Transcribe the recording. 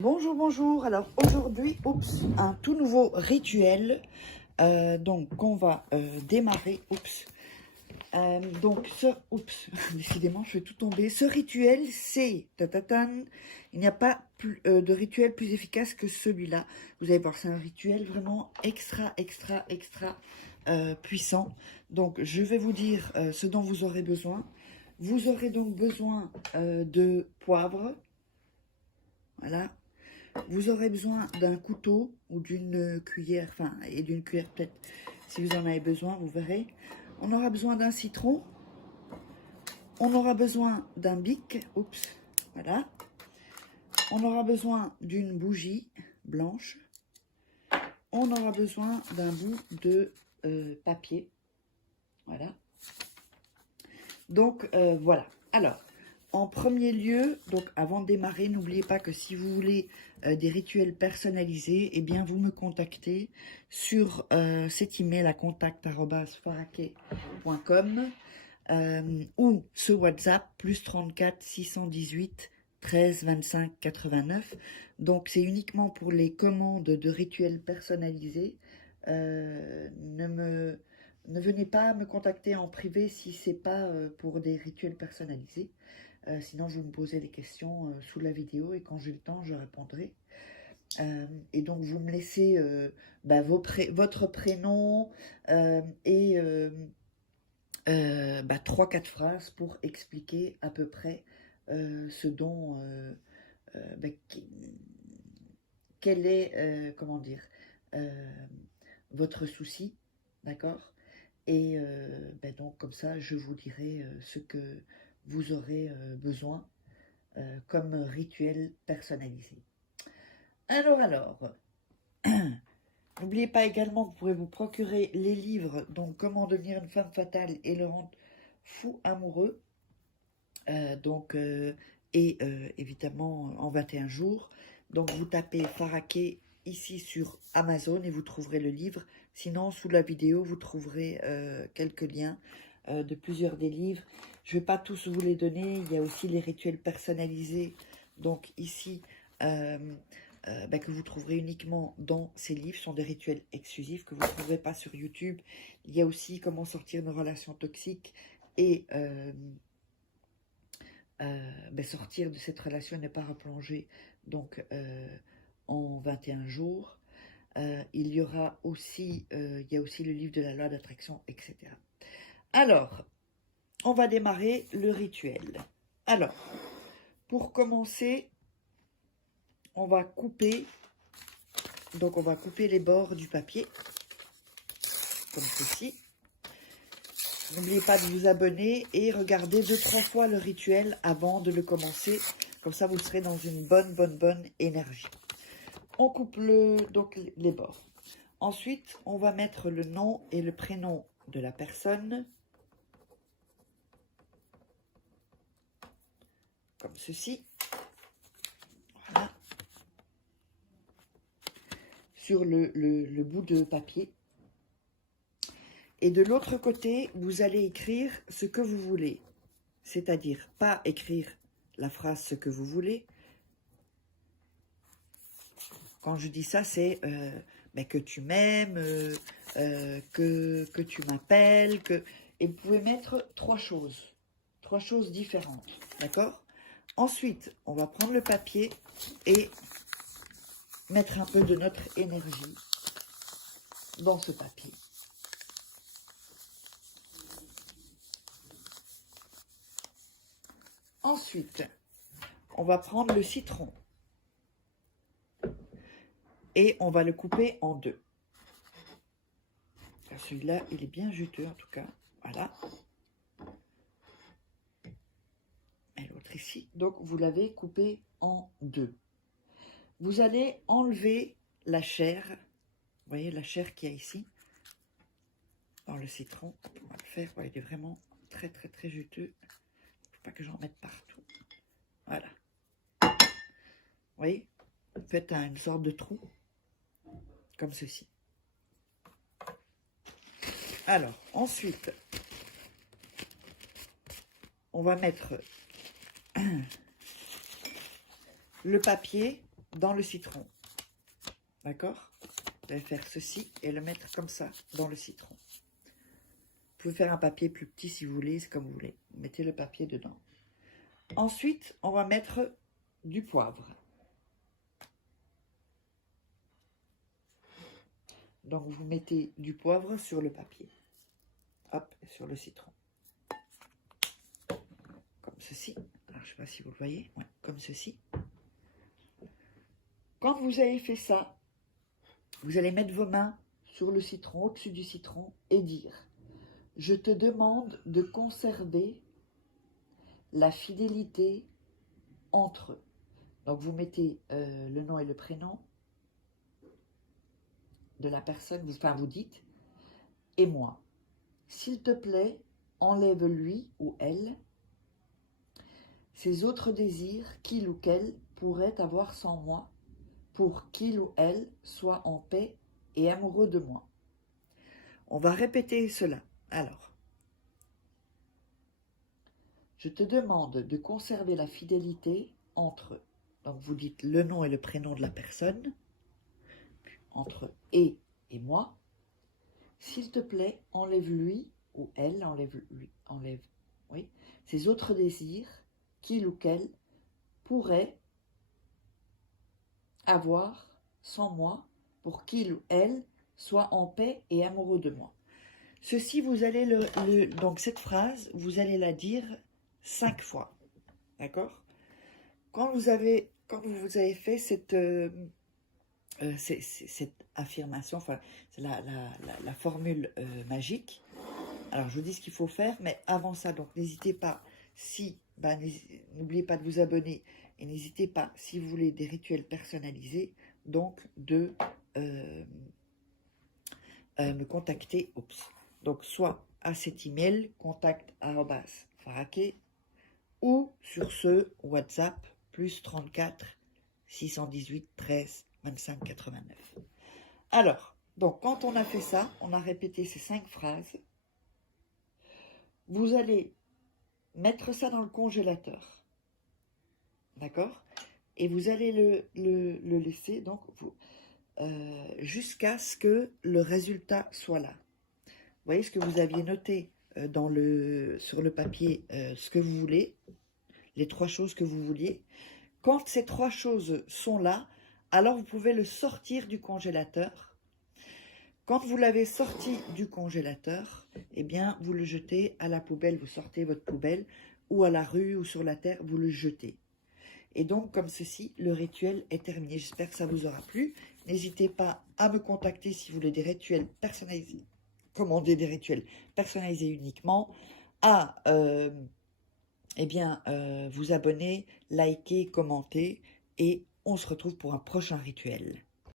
Bonjour, bonjour. Alors aujourd'hui, un tout nouveau rituel. Donc qu'on va démarrer. Décidément, je vais tout tomber. Ce rituel, c'est il n'y a pas de rituel plus efficace que celui-là. Vous allez voir, c'est un rituel vraiment extra puissant. Donc je vais vous dire ce dont vous aurez besoin. Vous aurez donc besoin de poivre. Voilà. Vous aurez besoin d'un couteau ou d'une cuillère, et d'une cuillère peut-être, si vous en avez besoin, vous verrez. On aura besoin d'un citron. On aura besoin d'un bic, voilà. On aura besoin d'une bougie blanche. On aura besoin d'un bout de papier, voilà. Donc, voilà. Alors, en premier lieu, donc avant de démarrer, n'oubliez pas que si vous voulez des rituels personnalisés, eh bien vous me contactez sur cet email à contact@faraquet.com ou ce WhatsApp +34 618 13 25 89. Donc c'est uniquement pour les commandes de rituels personnalisés. Ne venez pas me contacter en privé si c'est pas pour des rituels personnalisés. Sinon, vous me posez des questions sous la vidéo et quand j'ai le temps, je répondrai. Et donc, vous me laissez votre prénom et 3-4 phrases pour expliquer à peu près ce dont, quel est, comment dire, votre souci, d'accord? Et donc, comme ça, je vous dirai ce que vous aurez besoin comme rituel personnalisé. Alors, n'oubliez pas également que vous pouvez vous procurer les livres, donc Comment devenir une femme fatale et le rendre fou amoureux, évidemment en 21 jours. Donc vous tapez Faraquet ici sur Amazon et vous trouverez le livre. Sinon, sous la vidéo, vous trouverez quelques liens de plusieurs des livres. Je ne vais pas tous vous les donner. Il y a aussi les rituels personnalisés. Donc ici, que vous trouverez uniquement dans ces livres. Ce sont des rituels exclusifs que vous ne trouverez pas sur YouTube. Il y a aussi comment sortir de relations toxiques et sortir de cette relation et ne pas replonger donc en 21 jours. Il y aura aussi, il y a aussi le livre de la loi d'attraction, etc. Alors, on va démarrer le rituel. Alors, pour commencer, on va couper les bords du papier, comme ceci. N'oubliez pas de vous abonner et regarder 2-3 fois le rituel avant de le commencer. Comme ça, vous serez dans une bonne énergie. On coupe donc les bords. Ensuite, on va mettre le nom et le prénom de la personne. Comme ceci. Voilà. Sur le bout de papier. Et de l'autre côté, vous allez écrire ce que vous voulez. C'est-à-dire, pas écrire la phrase « ce que vous voulez ». Quand je dis ça, c'est que tu m'aimes, que tu m'appelles. Et vous pouvez mettre 3 choses. 3 choses différentes. D'accord? Ensuite, on va prendre le papier et mettre un peu de notre énergie dans ce papier. Ensuite, on va prendre le citron et on va le couper en 2. Celui-là, il est bien juteux en tout cas. Voilà. Et l'autre ici. Donc, vous l'avez coupé en 2. Vous allez enlever la chair. Vous voyez la chair qu'il y a ici dans le citron. On va le faire. Ouais, il est vraiment très juteux. Il ne faut pas que j'en mette partout. Voilà. Vous voyez, faites une sorte de trou, comme ceci. Alors, ensuite, on va mettre le papier dans le citron. D'accord? Vous allez faire ceci et le mettre comme ça dans le citron. Vous pouvez faire un papier plus petit si vous voulez, c'est comme vous voulez. Vous mettez le papier dedans. Ensuite, on va mettre du poivre. Donc, vous mettez du poivre sur le papier. Hop, sur le citron. Comme ceci. Alors, je ne sais pas si vous le voyez. Ouais, comme ceci. Quand vous avez fait ça, vous allez mettre vos mains sur le citron, au-dessus du citron, et dire « Je te demande de conserver la fidélité entre eux. » Donc, vous mettez le nom et le prénom de la personne, vous dites « Et moi, s'il te plaît, enlève lui ou elle ces autres désirs qu'il ou qu'elle pourrait avoir sans moi, pour qu'il ou elle soit en paix et amoureux de moi. » On va répéter cela. Alors, je te demande de conserver la fidélité entre eux. Donc, vous dites le nom et le prénom de la personne, entre et moi. S'il te plaît, enlève lui ou elle, oui, ces autres désirs qu'il ou qu'elle pourrait avoir sans moi, pour qu'il ou elle soit en paix et amoureux de moi. Ceci, vous allez donc cette phrase, vous allez la dire 5 fois, d'accord? Quand vous avez fait cette affirmation, enfin, c'est la formule magique. Alors, je vous dis ce qu'il faut faire, mais avant ça, donc n'hésitez pas, n'oubliez pas de vous abonner, et n'hésitez pas, si vous voulez des rituels personnalisés, donc de me contacter, donc soit à cet email, contact@farake, ou sur ce WhatsApp, plus 34 618 13 25 89. Alors, donc quand on a fait ça, on a répété ces 5 phrases, vous allez mettre ça dans le congélateur, d'accord? Et vous allez le laisser donc jusqu'à ce que le résultat soit là. Vous voyez ce que vous aviez noté sur le papier, ce que vous voulez, les 3 choses que vous vouliez. Quand ces 3 choses sont là, alors vous pouvez le sortir du congélateur. Quand vous l'avez sorti du congélateur, eh bien, vous le jetez à la poubelle, vous sortez votre poubelle, ou à la rue, ou sur la terre, vous le jetez. Et donc, comme ceci, le rituel est terminé. J'espère que ça vous aura plu. N'hésitez pas à me contacter si vous voulez des rituels personnalisés, commander des rituels personnalisés uniquement, à vous abonner, liker, commenter, et on se retrouve pour un prochain rituel.